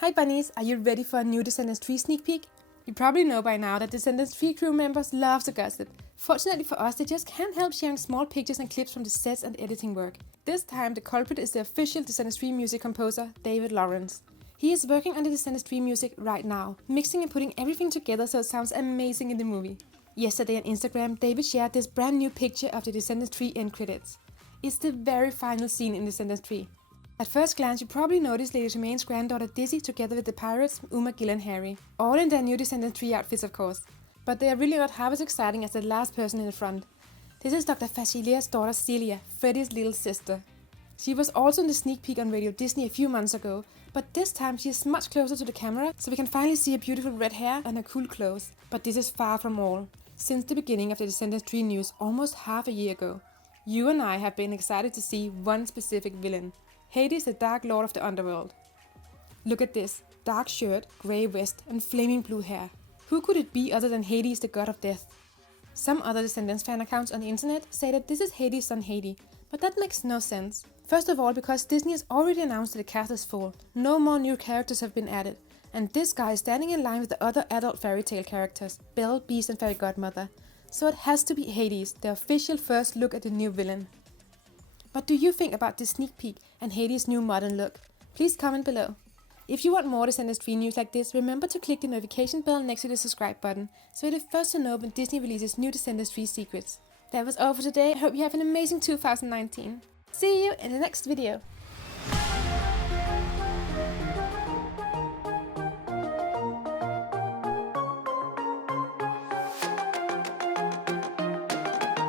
Hi Bunnies, are you ready for a new Descendants 3 sneak peek? You probably know by now that Descendants 3 crew members love to gossip. Fortunately for us, they just can't help sharing small pictures and clips from the sets and editing work. This time, the culprit is the official Descendants 3 music composer, David Lawrence. He is working on the Descendants 3 music right now, mixing and putting everything together so it sounds amazing in the movie. Yesterday on Instagram, David shared this brand new picture of the Descendants 3 end credits. It's the very final scene in Descendants 3. At first glance, you probably noticed Lady Tremaine's granddaughter Dizzy together with the pirates Uma, Gil and Harry, all in their new Descendants 3 outfits of course. But they are really not half as exciting as the last person in the front. This is Dr. Facilia's daughter Celia, Freddy's little sister. She was also in the sneak peek on Radio Disney a few months ago, but this time she is much closer to the camera, so we can finally see her beautiful red hair and her cool clothes. But this is far from all. Since the beginning of the Descendants 3 news almost half a year ago, you and I have been excited to see one specific villain. Hades, the Dark Lord of the Underworld. Look at this, dark shirt, grey vest and flaming blue hair. Who could it be other than Hades, the god of death? Some other Descendants fan accounts on the internet say that this is Hades' son Hades, but that makes no sense. First of all, because Disney has already announced that the cast is full, no more new characters have been added, and this guy is standing in line with the other adult fairy tale characters, Belle, Beast and Fairy Godmother, so it has to be Hades, the official first look at the new villain. What do you think about this sneak peek and Hades' new modern look? Please comment below. If you want more Descendants 3 news like this, remember to click the notification bell next to the subscribe button, so you're the first to know when Disney releases new Descendants 3 secrets. That was all for today. I hope you have an amazing 2019. See you in the next video.